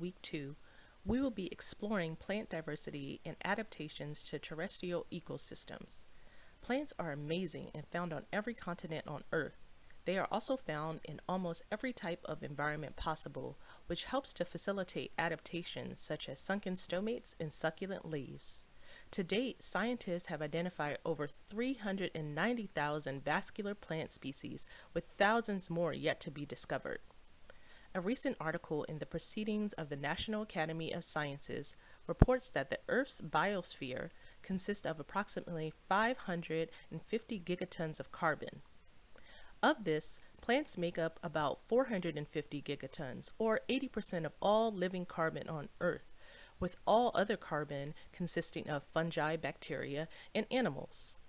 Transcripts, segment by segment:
Week 2, we will be exploring plant diversity and adaptations to terrestrial ecosystems. Plants are amazing and found on every continent on Earth. They are also found in almost every type of environment possible, which helps to facilitate adaptations such as sunken stomates and succulent leaves. To date, scientists have identified over 390,000 vascular plant species, with thousands more yet to be discovered. A recent article in the Proceedings of the National Academy of Sciences reports that the Earth's biosphere consists of approximately 550 gigatons of carbon. Of this, plants make up about 450 gigatons, or 80% of all living carbon on Earth, with all other carbon consisting of fungi, bacteria, and animals.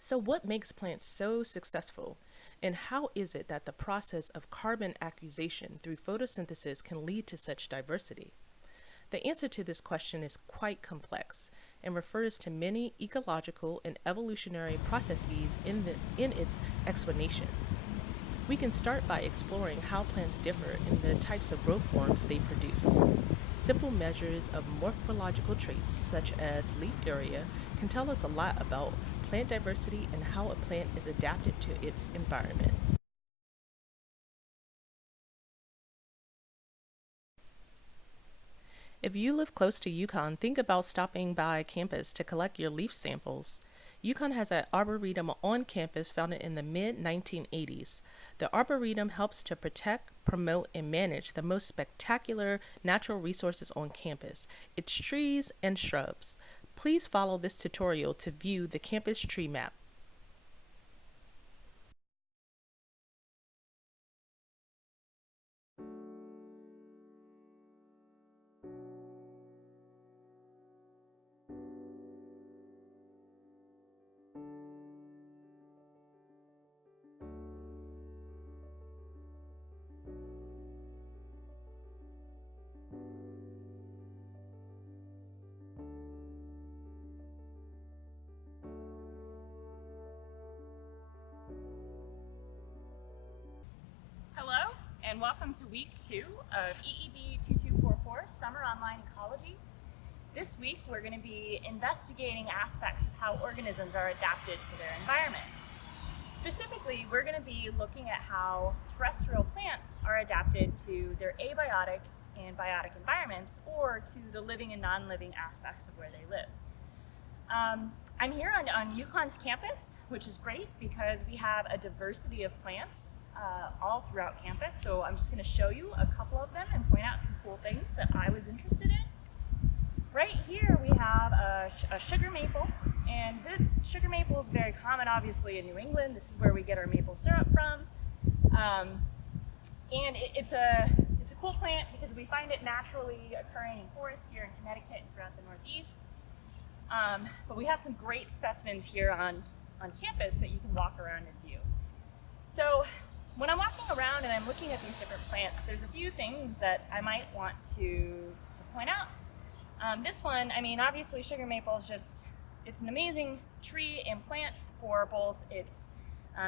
So what makes plants so successful? And how is it that the process of carbon acquisition through photosynthesis can lead to such diversity? The answer to this question is quite complex and refers to many ecological and evolutionary processes in its explanation. We can start by exploring how plants differ in the types of growth forms they produce. Simple measures of morphological traits, such as leaf area, can tell us a lot about plant diversity and how a plant is adapted to its environment. If you live close to UConn, think about stopping by campus to collect your leaf samples. UConn has an arboretum on campus founded in the mid-1980s. The arboretum helps to protect, promote, and manage the most spectacular natural resources on campus, its trees and shrubs. Please follow this tutorial to view the campus tree map. Hello, and welcome to week 2 of EEB 2244 Summer Online Ecology. This week we're going to be investigating aspects of how organisms are adapted to their environments. Specifically, we're going to be looking at how terrestrial plants are adapted to their abiotic and biotic environments, or to the living and non-living aspects of where they live. I'm here on UConn's campus, which is great because we have a diversity of plants all throughout campus. So I'm just going to show you a couple of them and point out some cool things that I was interested in. Right here we have a sugar maple, and the sugar maple is very common obviously in New England. This is where we get our maple syrup from. And it's a cool plant because we find it naturally occurring in forests here in Connecticut and throughout the Northeast. But we have some great specimens here on campus that you can walk around and view. So when I'm walking around and I'm looking at these different plants, there's a few things that I might want to point out. This one, I mean, obviously sugar maple is it's an amazing tree and plant for both its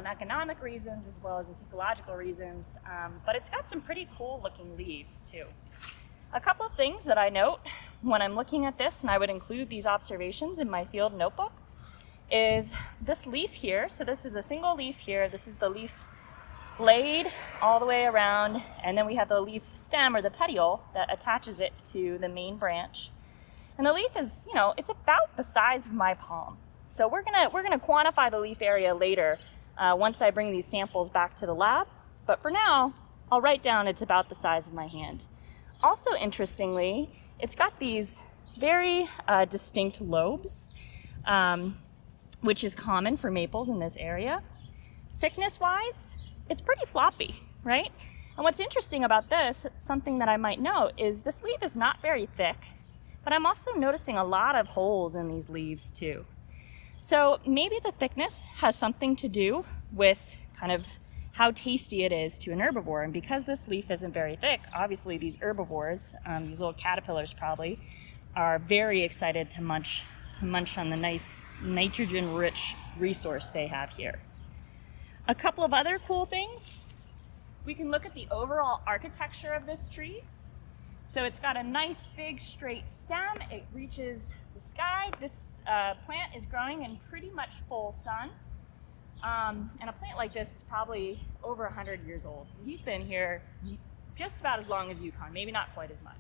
economic reasons as well as its ecological reasons, but it's got some pretty cool looking leaves too. A couple of things that I note when I'm looking at this, and I would include these observations in my field notebook, is this leaf here. So this is a single leaf here. This is the leaf blade all the way around, and then we have the leaf stem or the petiole that attaches it to the main branch. And the leaf is, it's about the size of my palm. So we're gonna quantify the leaf area later once I bring these samples back to the lab. But for now, I'll write down it's about the size of my hand. Also, interestingly, it's got these very distinct lobes, which is common for maples in this area. Thickness-wise, it's pretty floppy, right? And what's interesting about this, something that I might note, is this leaf is not very thick, but I'm also noticing a lot of holes in these leaves too. So maybe the thickness has something to do with kind of how tasty it is to an herbivore. And because this leaf isn't very thick, obviously these herbivores, these little caterpillars probably, are very excited to munch on the nice nitrogen-rich resource they have here. A couple of other cool things. We can look at the overall architecture of this tree. So it's got a nice big straight stem. It reaches the sky. This plant is growing in pretty much full sun. And a plant like this is probably over 100 years old. So he's been here just about as long as UConn, maybe not quite as much.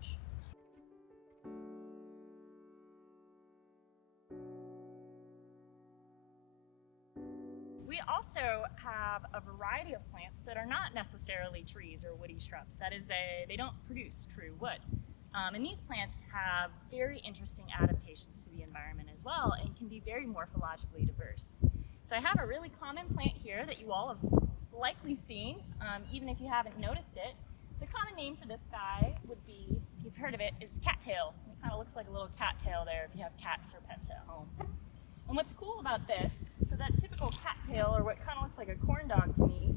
We also have a variety of plants that are not necessarily trees or woody shrubs. That is, they don't produce true wood. And these plants have very interesting adaptations to the environment as well and can be very morphologically diverse. So I have a really common plant here that you all have likely seen, even if you haven't noticed it. The common name for this guy would be, if you've heard of it, is cattail. It kind of looks like a little cattail there if you have cats or pets at home. And what's cool about this, so that typical cattail, or what kind of looks like a corn dog to me,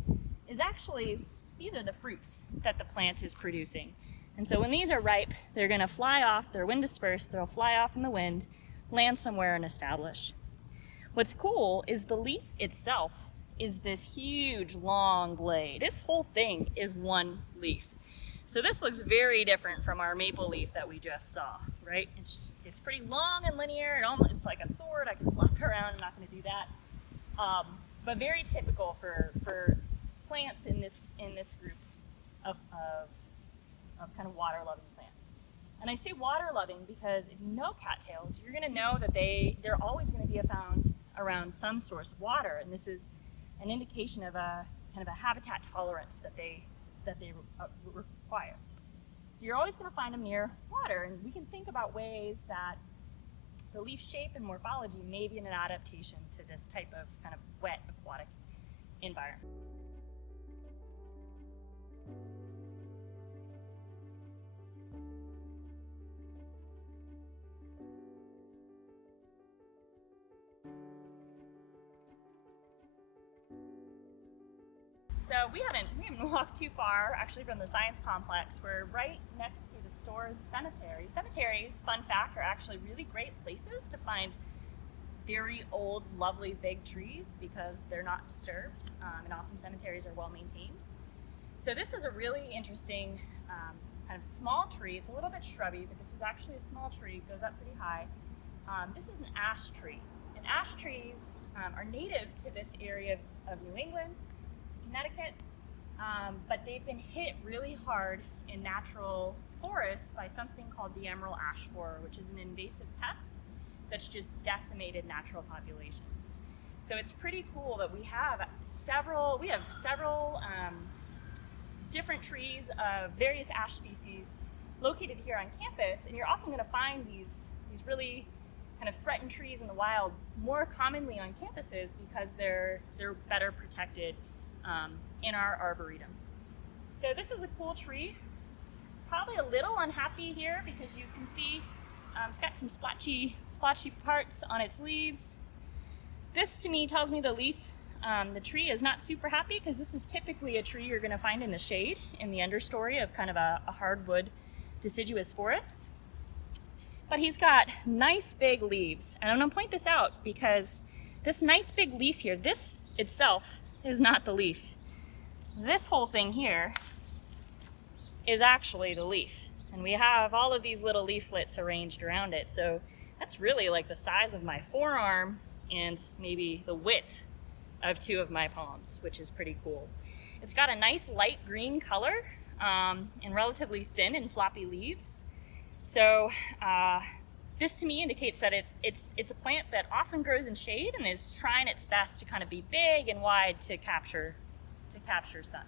is actually, these are the fruits that the plant is producing. And so when these are ripe, they're going to fly off, they're wind dispersed, they'll fly off in the wind, land somewhere and establish. What's cool is the leaf itself is this huge long blade. This whole thing is one leaf. So this looks very different from our maple leaf that we just saw, right? It's pretty long and linear. It's like a sword. I can flop it around. I'm not going to do that. But very typical for plants in this group of kind of water-loving plants. And I say water-loving because if you know cattails, you're going to know that they're always going to be found around some source of water, and this is an indication of a kind of a habitat tolerance that they require. So you're always going to find them near water, and we can think about ways that the leaf shape and morphology may be an adaptation to this type of kind of wet aquatic environment. So we haven't walked too far actually from the science complex. We're right next to the store's cemetery. Cemeteries, fun fact, are actually really great places to find very old, lovely big trees because they're not disturbed, and often cemeteries are well maintained. So this is a really interesting kind of small tree. It's a little bit shrubby, but this is actually a small tree. It goes up pretty high. This is an ash tree, and ash trees are native to this area of New England, Connecticut, but they've been hit really hard in natural forests by something called the emerald ash borer, which is an invasive pest that's just decimated natural populations. So it's pretty cool that we have several different trees of various ash species located here on campus, and you're often going to find these really kind of threatened trees in the wild more commonly on campuses because they're better protected in our arboretum. So this is a cool tree. It's probably a little unhappy here because you can see it's got some splotchy parts on its leaves. This to me tells me the tree is not super happy because this is typically a tree you're going to find in the shade in the understory of kind of a hardwood deciduous forest. But he's got nice big leaves, and I'm going to point this out because this nice big leaf here, this itself is not the leaf. This whole thing here is actually the leaf, and we have all of these little leaflets arranged around it. So that's really like the size of my forearm and maybe the width of two of my palms, which is pretty cool. It's got a nice light green color and relatively thin and floppy leaves. So this to me indicates that it's a plant that often grows in shade and is trying its best to kind of be big and wide to capture sun.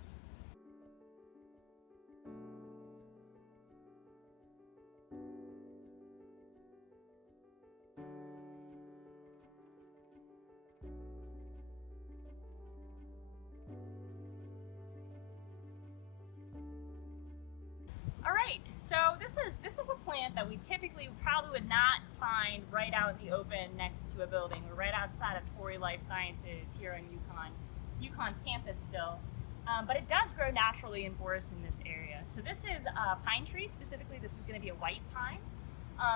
All right, so this is a plant that we typically probably would not find right out in the open next to a building. We're right outside of Torrey Life Sciences here in UConn's campus still, but it does grow naturally in forests in this area. So this is a pine tree. Specifically, this is going to be a white pine,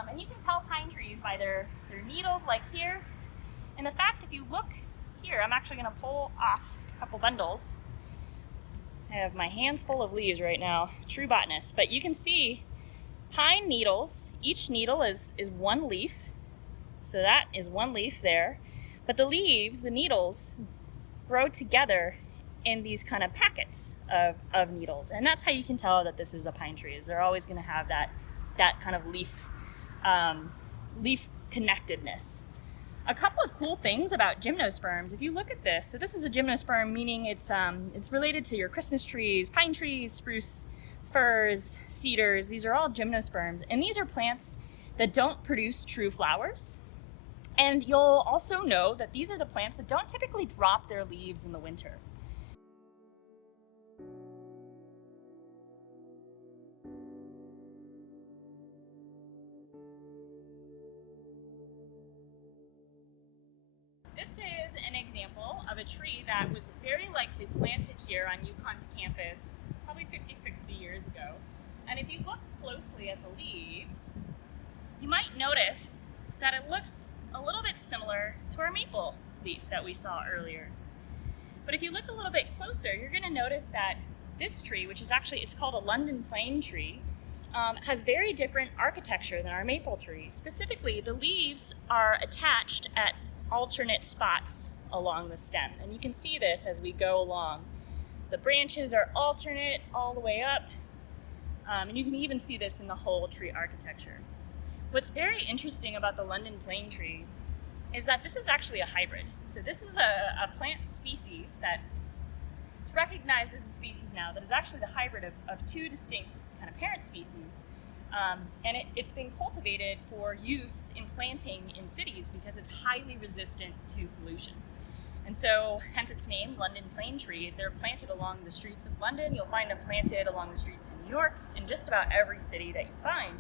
and you can tell pine trees by their needles, like here. And the fact, if you look here, I'm actually going to pull off a couple bundles. I have my hands full of leaves right now, true botanist, but you can see pine needles, each needle is one leaf. So that is one leaf there. But the leaves, the needles, grow together in these kind of packets of needles. And that's how you can tell that this is a pine tree, is they're always going to have that kind of leaf connectedness. A couple of cool things about gymnosperms, if you look at this, so this is a gymnosperm, meaning it's related to your Christmas trees, pine trees, spruce, firs, cedars. These are all gymnosperms, and these are plants that don't produce true flowers. And you'll also know that these are the plants that don't typically drop their leaves in the winter. This is an example of a tree that was very likely planted here on UConn's campus probably 50, 60 years ago. And if you look closely at the leaves, you might notice that it looks a little bit similar to our maple leaf that we saw earlier. But if you look a little bit closer, you're going to notice that this tree, which is actually, it's called a London plane tree, has very different architecture than our maple tree. Specifically, the leaves are attached at alternate spots along the stem. And you can see this as we go along. The branches are alternate all the way up. And you can even see this in the whole tree architecture. What's very interesting about the London plane tree is that this is actually a hybrid. So this is a plant species that it's recognized as a species now that is actually the hybrid of two distinct kind of parent species. And it's been cultivated for use in planting in cities because it's highly resistant to pollution. And so, hence its name, London plane tree. They're planted along the streets of London. You'll find them planted along the streets in New York, in just about every city that you find.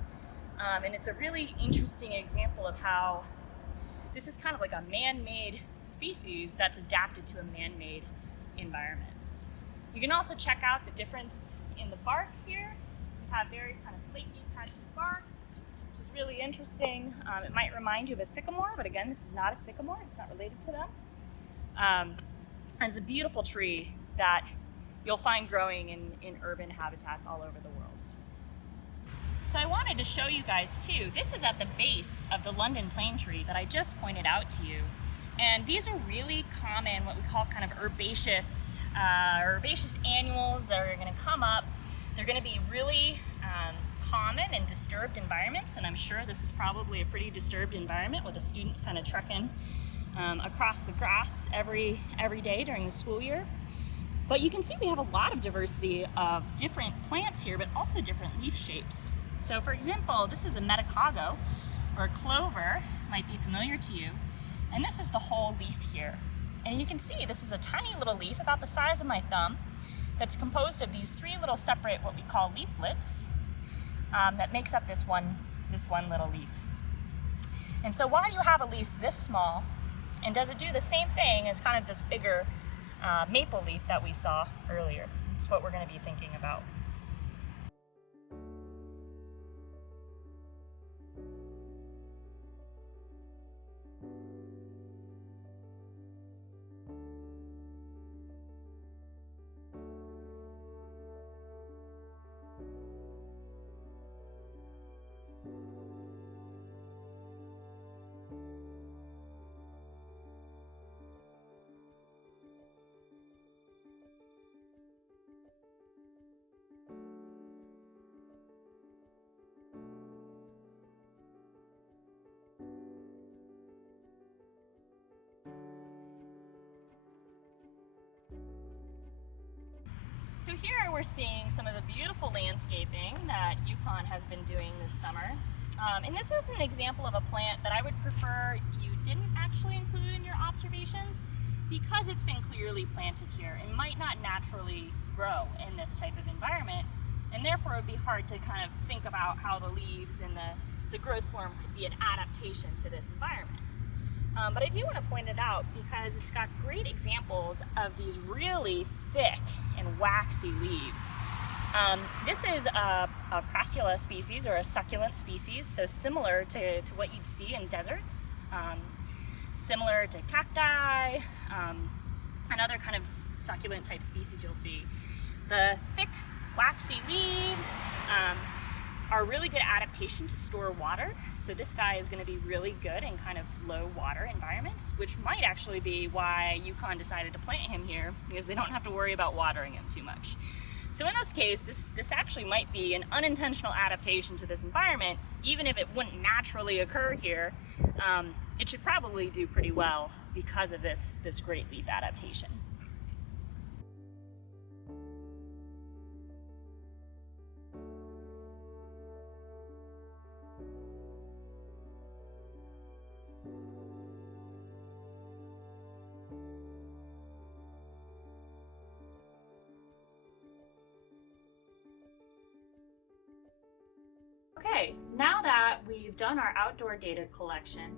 And it's a really interesting example of how this is kind of like a man-made species that's adapted to a man-made environment. You can also check out the difference in the bark here. We have very kind of flaky, patchy bark, which is really interesting. It might remind you of a sycamore, but again, this is not a sycamore. It's not related to them. And it's a beautiful tree that you'll find growing in urban habitats all over the world. So I wanted to show you guys too, this is at the base of the London plane tree that I just pointed out to you. And these are really common, what we call kind of herbaceous annuals that are going to come up. They're going to be really common in disturbed environments, and I'm sure this is probably a pretty disturbed environment with the students kind of trekking across the grass every day during the school year. But you can see we have a lot of diversity of different plants here, but also different leaf shapes. So for example, this is a medicago, or clover, might be familiar to you, and this is the whole leaf here. And you can see this is a tiny little leaf about the size of my thumb that's composed of these three little separate, what we call leaflets, that makes up this one little leaf. And so why do you have a leaf this small, and does it do the same thing as kind of this bigger maple leaf that we saw earlier? It's what we're going to be thinking about. So here we're seeing some of the beautiful landscaping that UConn has been doing this summer. And this is an example of a plant that I would prefer you didn't actually include in your observations because it's been clearly planted here and might not naturally grow in this type of environment. And therefore it would be hard to kind of think about how the leaves and the growth form could be an adaptation to this environment. But I do want to point it out because it's got great examples of these really thick and waxy leaves. This is a crassula species or a succulent species, so similar to what you'd see in deserts, similar to cacti, and other kind of succulent type species you'll see. The thick waxy leaves, are a really good adaptation to store water. So this guy is going to be really good in kind of low water environments, which might actually be why UConn decided to plant him here, because they don't have to worry about watering him too much. So in this case, this actually might be an unintentional adaptation to this environment. Even if it wouldn't naturally occur here, it should probably do pretty well because of this great leaf adaptation. Okay, now that we've done our outdoor data collection,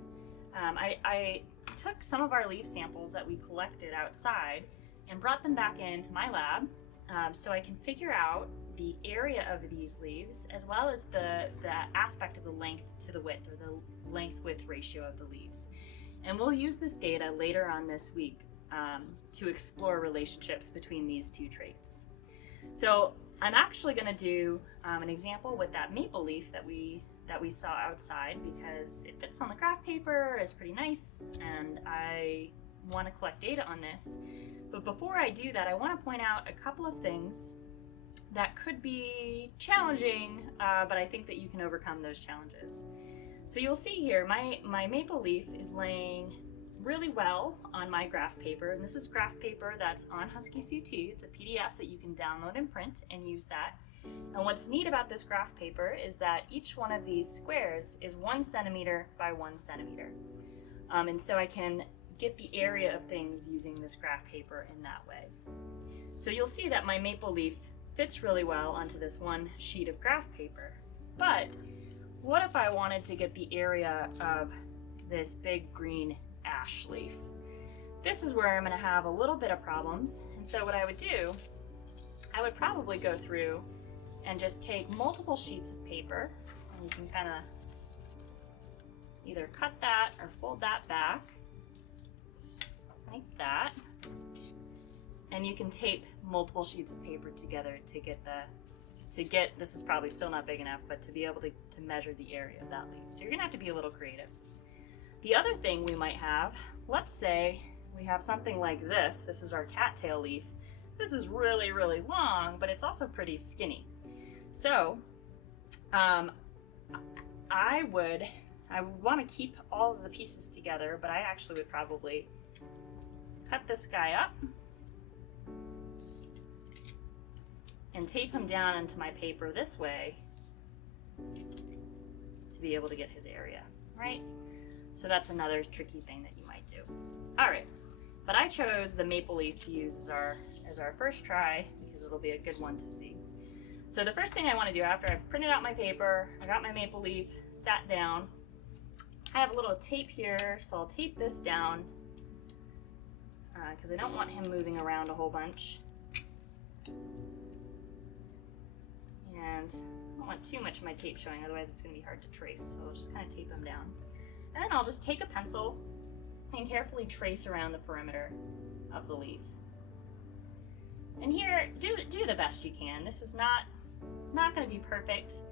I took some of our leaf samples that we collected outside and brought them back into my lab so I can figure out the area of these leaves as well as the aspect of the length to the width, or the length-width ratio of the leaves. And we'll use this data later on this week to explore relationships between these two traits. So I'm actually going to do an example with that maple leaf that we saw outside, because it fits on the graph paper, is pretty nice, and I want to collect data on this. But before I do that, I want to point out a couple of things that could be challenging, but I think that you can overcome those challenges. So you'll see here, my maple leaf is laying really well on my graph paper, and this is graph paper that's on HuskyCT. It's a PDF that you can download and print and use that. And what's neat about this graph paper is that each one of these squares is 1 centimeter by 1 centimeter. And so I can get the area of things using this graph paper in that way. So you'll see that my maple leaf fits really well onto this one sheet of graph paper. But what if I wanted to get the area of this big green ash leaf? This is where I'm going to have a little bit of problems. And so what I would do, I would probably go through and just take multiple sheets of paper, and you can kind of either cut that or fold that back like that, and you can tape multiple sheets of paper together to get this is probably still not big enough, but to be able to measure the area of that leaf. So you're gonna have to be a little creative. The other thing we might have, let's say we have something like this. This is our cattail leaf. This is really, really long, but it's also pretty skinny. So I would want to keep all of the pieces together, but I actually would probably cut this guy up and tape him down into my paper this way to be able to get his area, right? So that's another tricky thing that you might do. All right, but I chose the maple leaf to use as our first try because it'll be a good one to see. So the first thing I want to do after I've printed out my paper, I got my maple leaf, sat down, I have a little tape here, so I'll tape this down because I don't want him moving around a whole bunch. And I don't want too much of my tape showing, otherwise it's going to be hard to trace, so I'll just kind of tape him down. And then I'll just take a pencil and carefully trace around the perimeter of the leaf. And here, do the best you can. This is not going to be perfect.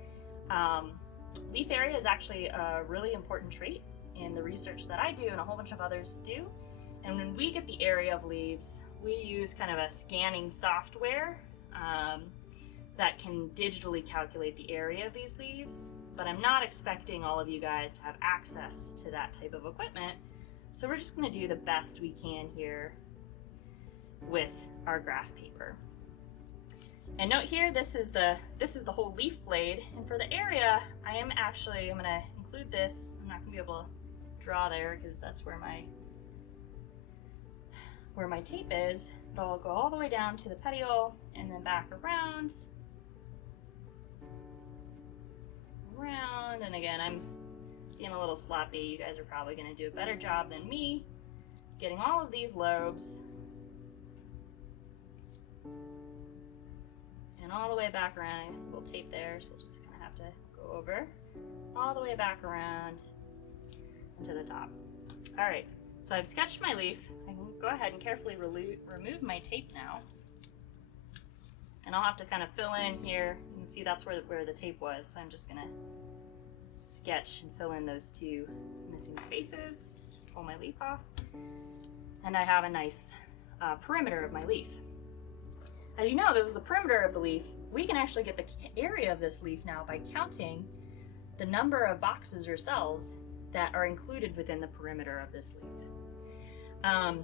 Leaf area is actually a really important trait in the research that I do and a whole bunch of others do. And when we get the area of leaves, we use kind of a scanning software that can digitally calculate the area of these leaves. But I'm not expecting all of you guys to have access to that type of equipment. So we're just going to do the best we can here with our graph paper. And note here, this is the whole leaf blade, and for the area, I'm going to include this. I'm not going to be able to draw there because that's where my tape is, but I'll go all the way down to the petiole and then back around, and again, I'm being a little sloppy. You guys are probably going to do a better job than me getting all of these lobes and all the way back around. A little tape there, so just kind of have to go over all the way back around to the top. All right, so I've sketched my leaf. I can go ahead and carefully remove my tape now. And I'll have to kind of fill in here. You can see that's where the tape was. So I'm just gonna sketch and fill in those two missing spaces, pull my leaf off, and I have a nice perimeter of my leaf. As you know, this is the perimeter of the leaf. We can actually get the area of this leaf now by counting the number of boxes or cells that are included within the perimeter of this leaf.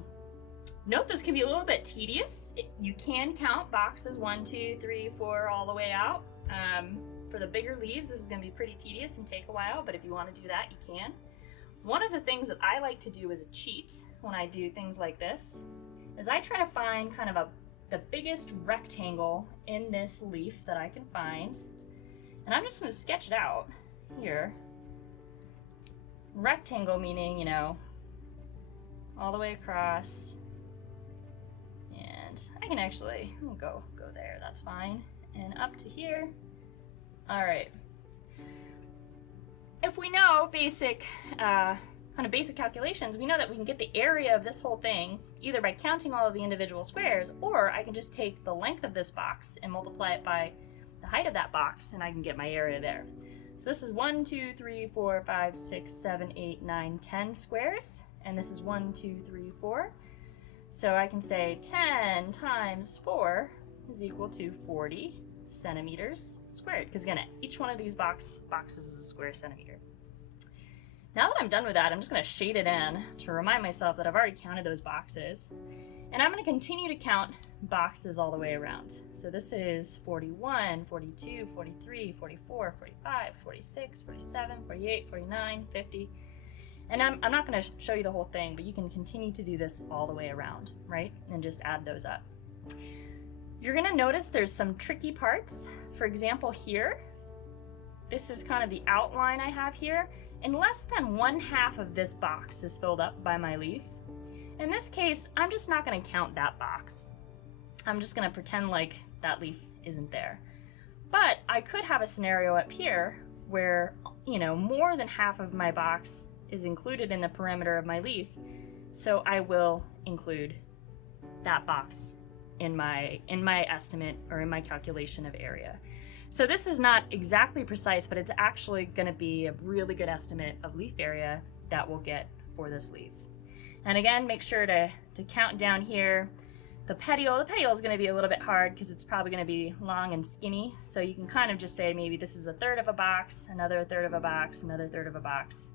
Note this can be a little bit tedious. You can count boxes 1, 2, 3, 4 all the way out. For the bigger leaves, this is going to be pretty tedious and take a while, but if you want to do that, you can. One of the things that I like to do as a cheat when I do things like this is I try to find kind of the biggest rectangle in this leaf that I can find, and I'm just going to sketch it out here. Rectangle meaning, you know, all the way across. And I can actually go there, that's fine. And up to here. All right. If we know basic, kind of basic calculations, we know that we can get the area of this whole thing either by counting all of the individual squares, or I can just take the length of this box and multiply it by the height of that box, and I can get my area there. So this is 1, 2, 3, 4, 5, 6, 7, 8, 9, 10 squares, and this is 1, 2, 3, 4. So I can say 10 times 4 is equal to 40 centimeters squared, because again, each one of these boxes is a square centimeter. Now that I'm done with that, I'm just going to shade it in to remind myself that I've already counted those boxes. And I'm going to continue to count boxes all the way around. So this is 41, 42, 43, 44, 45, 46, 47, 48, 49, 50. And I'm not going to show you the whole thing, but you can continue to do this all the way around, right? And just add those up. You're going to notice there's some tricky parts. For example, here, this is kind of the outline I have here. And less than 1/2 of this box is filled up by my leaf. In this case, I'm just not going to count that box. I'm just going to pretend like that leaf isn't there. But I could have a scenario up here where, you know, more than half of my box is included in the perimeter of my leaf. So I will include that box in my estimate or in my calculation of area. So this is not exactly precise, but it's actually going to be a really good estimate of leaf area that we'll get for this leaf. And again, make sure to count down here. The petiole is going to be a little bit hard because it's probably going to be long and skinny. So you can kind of just say maybe this is 1/3 of a box, another 1/3 of a box, another 1/3 of a box.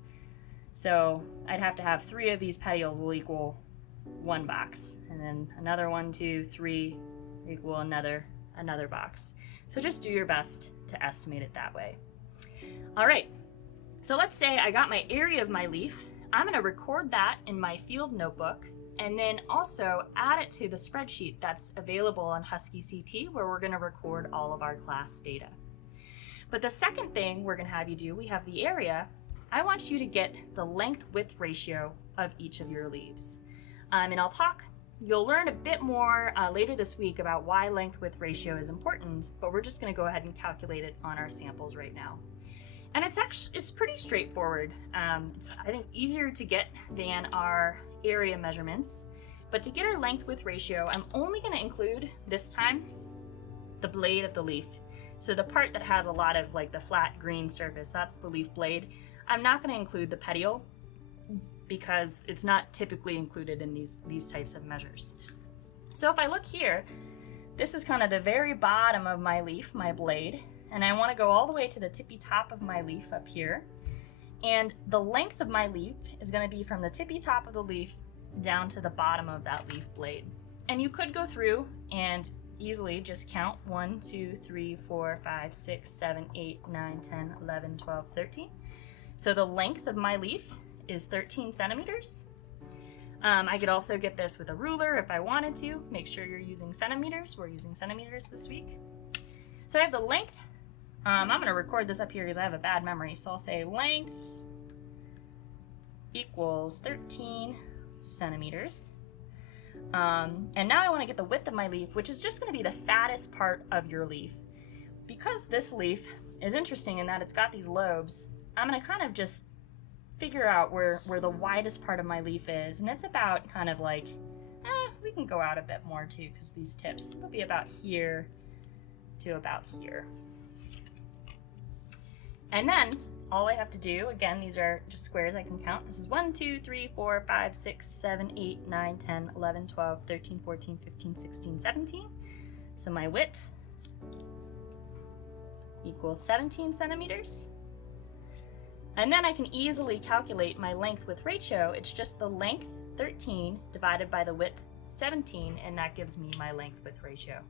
So I'd have to have 3 of these petioles will equal 1 box, and then another 1, 2, 3 equal another box. So just do your best to estimate it that way. All right, so let's say I got my area of my leaf. I'm going to record that in my field notebook and then also add it to the spreadsheet that's available on HuskyCT, where we're going to record all of our class data. But the second thing we're going to have you do, we have the area. I want you to get the length-width ratio of each of your leaves. And you'll learn a bit more later this week about why length-width ratio is important, but we're just going to go ahead and calculate it on our samples right now. And it's pretty straightforward. It's, I think, easier to get than our area measurements. But to get our length-width ratio, I'm only going to include, this time, the blade of the leaf. So the part that has a lot of like the flat green surface, that's the leaf blade. I'm not going to include the petiole because it's not typically included in these types of measures. So if I look here, this is kind of the very bottom of my leaf, my blade, and I want to go all the way to the tippy top of my leaf up here. And the length of my leaf is going to be from the tippy top of the leaf down to the bottom of that leaf blade. And you could go through and easily just count 1, 2, 3, 4, 5, 6, 7, 8, 9, 10, 11, 12, 13. So the length of my leaf is 13 centimeters. I could also get this with a ruler if I wanted to. Make sure you're using centimeters. We're using centimeters this week. So I have the length. I'm going to record this up here because I have a bad memory. So I'll say length equals 13 centimeters. And now I want to get the width of my leaf, which is just going to be the fattest part of your leaf. Because this leaf is interesting in that it's got these lobes, I'm going to kind of just figure out where the widest part of my leaf is. And it's about kind of like, we can go out a bit more too, because these tips will be about here to about here. And then all I have to do, again, these are just squares I can count. This is 1, 2, 3, 4, 5, 6, 7, 8, 9, 10, 11, 12, 13, 14, 15, 16, 17. So my width equals 17 centimeters. And then I can easily calculate my length width ratio. It's just the length 13 divided by the width 17, and that gives me my length width ratio.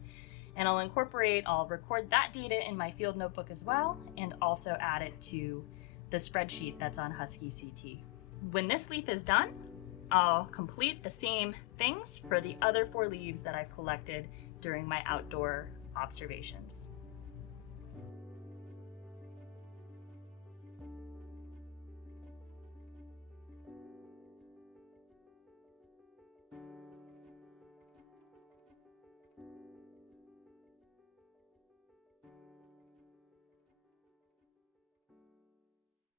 And I'll record that data in my field notebook as well, and also add it to the spreadsheet that's on HuskyCT. When this leaf is done, I'll complete the same things for the other 4 leaves that I've collected during my outdoor observations.